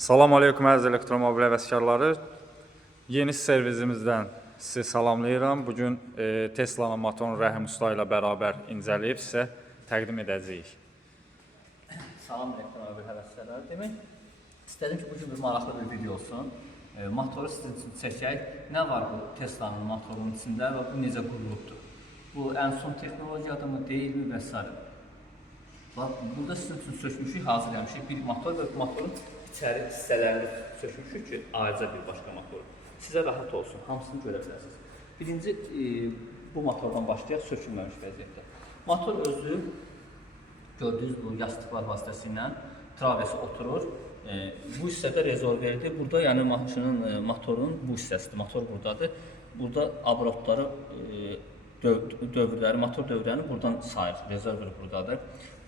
Salam aleykum əziz elektromobil həvəskarları. Yeni servisimizdən sizi salamlayıram. Bugün Tesla'nın motorunu Rəhim Usta ilə bərabər incələyib sizə təqdim edəcəyik. Salam elektromobil həvəskarları. Demək, istədim ki, bugün bir maraqlı bir video olsun. Motoru sizin üçün çəkək. Nə var bu Tesla'nın motorunun içində və bu necə qurulubdur? Bu ən son texnologiyadırmı, deyilmi və s. Burada sizin üçün sökmüşük, hazırlamışıq bir motor və motorun içəri hissələrini sökmüşük ki, ayrıca bir başqa motor. Sizə rahat olsun, hamısını görə bilərsiniz. Birinci, bu motordan başlayaq, sökülməmiş vəziyyətdə. Motor özü, gördüyünüz bu yastıqlar vasitəsilə travesi oturur. Bu hissədə rezerverdir. Burada yəni motorun bu hissəsidir. Motor buradadır. Burada abrotları, dövrləri, motor dövrlərini buradan sayır. Rezerver buradadır.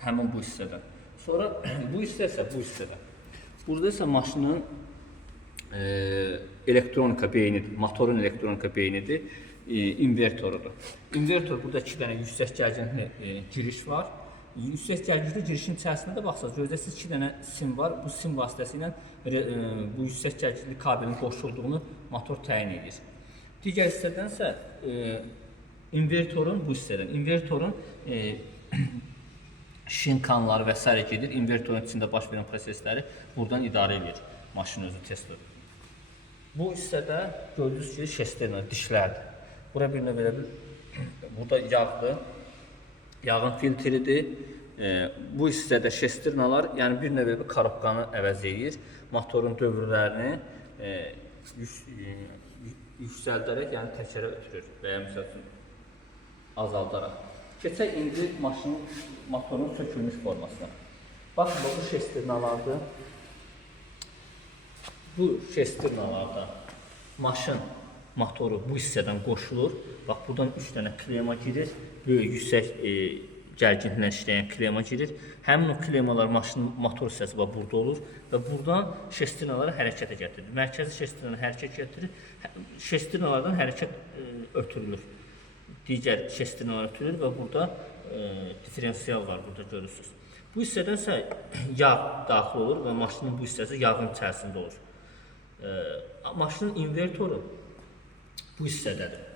Həmin bu hissədən. Sonra bu hissə isə bu hissədən. Burada isə maşının elektronika beynidir, motorun elektronika beynidir, invertorudur. Invertor burada 2 dənə yüksək gərginlikli giriş var. Yüksək gərginlikli girişin içərisində də baxsaq, görəcəksiniz 2 dənə sim var. Bu sim vasitəsilə bu yüksək gərginlikli kabelin qoşulduğunu motor təyin edir. Digər hissədən isə invertorun bu hissədən, invertorun şinkanları və s. gedir. İnvertorun içində baş verən prosesləri buradan idarə edir maşın özü, Tesla. Bu hissədə gördüyünüz ki, şesterna, dişlərdir. Bura bir növ elə burada yağdır, yağın filtridir. Bu hissədə şesternalar, yəni bir növ bir korobkanı əvəz edir. Motorun dövrlərini yüksəldərək, yəni təkərə ötürür və ya məsəl üçün azaldaraq. Keçək indi motorun sökülmüş formasına. Baxın, bu şesternalardır. Bu şesternalarda maşın motoru bu hissədən qoşulur. Bax, buradan 3 dənə klema girir. Böyük, yüksək gərginliklə işləyən klema girir. Həmin o klemalar maşının motor hissəsi burada olur və buradan şesternaları hərəkətə gətirir. Mərkəzi şesternanı hərəkət gətirir. Şesternalardan hərəkət ötürülür. Digər şesternalar ötürülür və burada diferensial var, burada görürsünüz. Bu hissədən isə yağ daxil olur və maşının bu hissəsi yağın içərisində olur. Maşının invertoru bu hissədədir.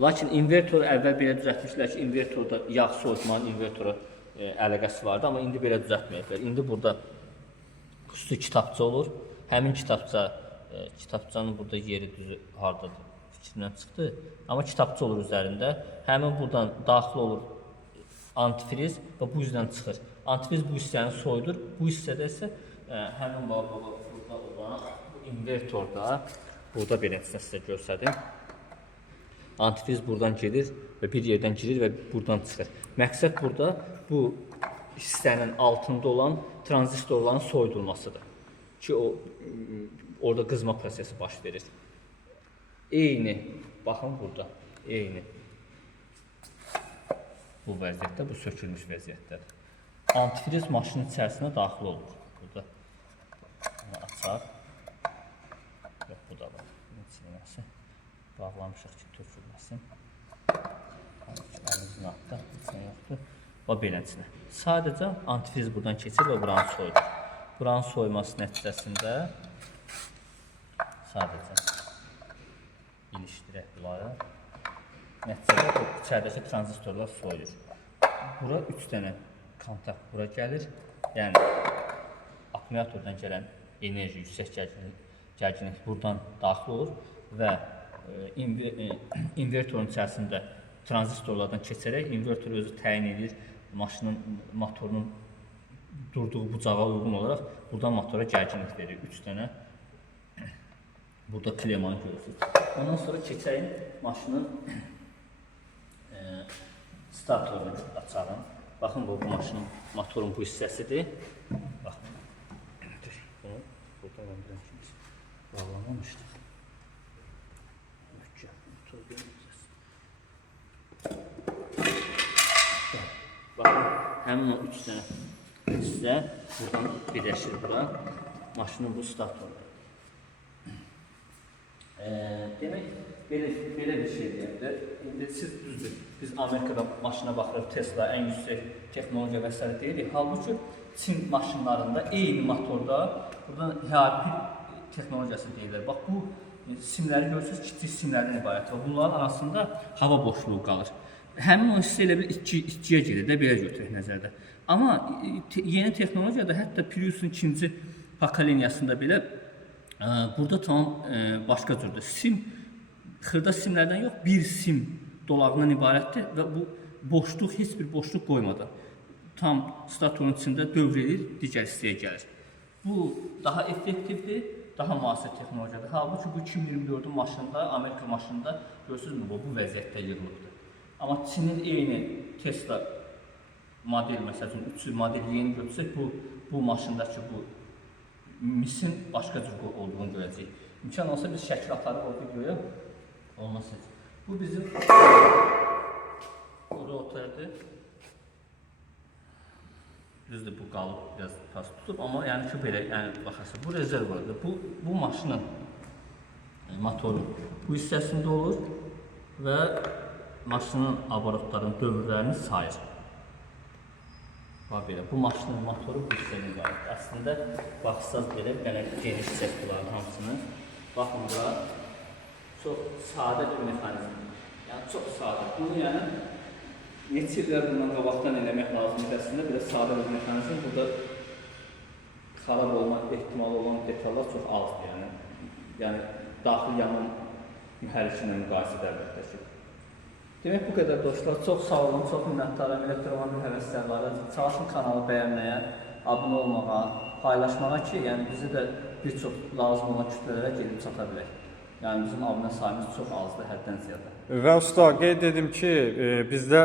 Lakin invertoru əvvəl belə düzəltmişlər ki, invertorda yağ soyutmanın invertora əlaqəsi vardı, amma indi belə düzəltməyiblər. İndi burada xüsusi kitabça olur. Həmin kitabçanın burada yeri düzü hardadır? Fikrindən çıxdı. Amma kitabça olur üzərində. Həmin buradan daxil olur antifriz və bu yüzdən çıxır. Antifriz bu hissəni soyudur. Bu hissədə isə həmin burada olan invertorda, burada beləsinə sizə göstərdim. Antifriz buradan gedir və bir yerdən girir və buradan çıxır. Məqsəd burada bu hissənin altında olan tranzistorların soyudulmasıdır ki, orada qızma prosesi baş verir. Eyni, baxın burada, eyni bu vəziyyətdə, bu sökülmüş vəziyyətdədir. Antifriz maşının içərisinə daxil olur. Burada bunu açar. Yox, bu da var. Silinməsi. Bağlamışıq ki, tökülməsin. Əlimizin altında, heç yoxdur. Və beləsinə. Sadəcə antifriz buradan keçir və buranı soyudur. Buranın soyması nəticəsində sadəcə ilişdirək bunları. Nəticədə bu içəridəki tranzistorlar soyulur. Bura 3 dənə kontakt bura gəlir. Yəni akkumulyatordan gələn enerji, yüksək gərginlik buradan daxil olur və invertorun içərisində tranzistorlardan keçərək invertor özü təyin edir maşının, motorunun durduğu bucağa uyğun olaraq buradan motora gərginlik verir. 3 dənə burada klemanı görürsünüz. Ondan sonra keçəyim maşının statorunu açalım. Baxın, bu maşının motorun bu hissəsidir. Baxın, bunu burada öndürən kimi bağlamamışdır. Motor görməyəcəz. Baxın, həmin o 3 dənə hissə buradan birləşir bura. Maşının bu statoru. Demək, belə bir şey deyəndə, siz düzdür, biz Amerikada maşına baxırıq, Tesla ən yüksək texnologiya və s. deyirik. Halbuki Çin maşınlarında eyni motorda buradan hibrid texnologiyası deyirlər. Bax bu simləri görürsünüz, kiçik simlərdən ibarətdir. Bunların arasında hava boşluğu qalır. Həmin o hissə elə bir itkiyə gedir də, belə götürək nəzərdə. Amma yeni texnologiyada hətta Priusun ikinci pokoleniyasında belə burada tam başqa cürdür. Sim, xırda simlərdən yox, bir sim dolağından ibarətdir və bu boşluq, heç bir boşluq qoymadan tam statorun içində dövr edir, digər hissəyə gəlir. Bu daha effektivdir, daha müasir texnologiyadır. Halbuki bu 2024-cü maşında, Amerika maşında görürsünüzmü, bu vəziyyətdə yığılıbdır. Amma Çinin eyni Tesla model, məsəl üçün 300 model yeni götürsək, bu maşındakı bu misin başqa cür olduğunu görəcəyik. İmkan olsa biz şəkil atarıq o videoya. Olmazsa. Bu bizim rotordur. Düzdür, bu qalıb biraz tas tutub, amma yəni ki belə, yəni baxarsa bu rezervordur. Bu maşının motoru bu hissəsində olur və maşının abortların dövrlərini sayır. Bax belə, bu maşının motoru bu hissədə qalır. Əslində baxsaz belə geniş çək bunların hamısını. Baxın bura çox sadə bir mexanizm. Yəni çox sadə. Bunu yəni neçə illər bundan qabaqdan eləmək lazımdır. Əslində belə sadə bir mexanizm. Burada xarab olma ehtimalı olan detallar çox azdır. Yəni daxil yanın mühərriki ilə müqayisədə əlbəttə ki. Demək bu qədər dostlar. Çox sağ olun, çox minnətdaram elektromobil həvəskarları. Çalışın kanalı bəyənməyə, abunə olmağa, paylaşmağa ki, yəni bizi də bir çox lazım olan kütlələrə gedib çata bilək. Yəni bizim abunə sayımız çox azdır, həddən ziyadə. Və usta, qeyd edim ki, bizdə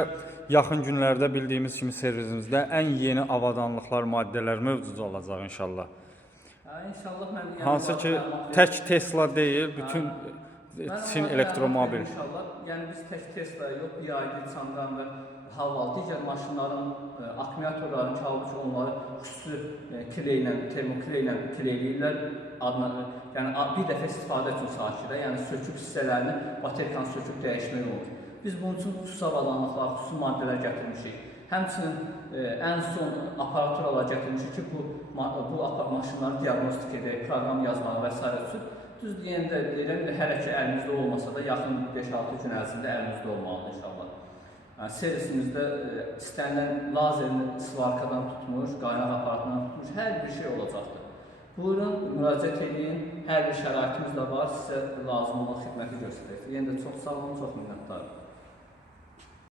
yaxın günlərdə bildiyimiz kimi servisimizdə ən yeni avadanlıqlar, maddələr mövcud olacaq inşallah. İnşallah mən... Hansı ki, tək Tesla deyil, bütün Çin elektromobil. İnşallah, yəni biz tək Tesla yox, BYD, Çang'an və Haval, digər maşınların, akkumulyatorların ki, halbuki onları xüsusi kireylə, termokireylə kireyləyirlər. Yəni bir dəfə istifadə üçün sakirə, yəni söküb hissələrini, bateriyanı söküb dəyişmək olur. Biz bunun üçün xüsusi avadanlıqlar, xüsusi maddələr gətirmişik. Həmçinin ən son aparaturlar gətirmişik ki, bu maşınları diagnostik edək, proqram yazmağı və s. üçün. Düz deyəndə deyirəm, hələ ki əlimizdə olmasa da yaxın 5-6 gün ərzində əlimizdə olmalıdır inşallah. Yəni, serisimizdə istənilən lazerini svarkadan tutmuş, qaynaq aparatından tutmuş, hər bir şey olacaqdır. Buyurun, müraciət edin, hər bir şəraitimiz də var, sizə lazım olan xidməti göstərək. Yenə də çox sağ olun, çox minnətdarım.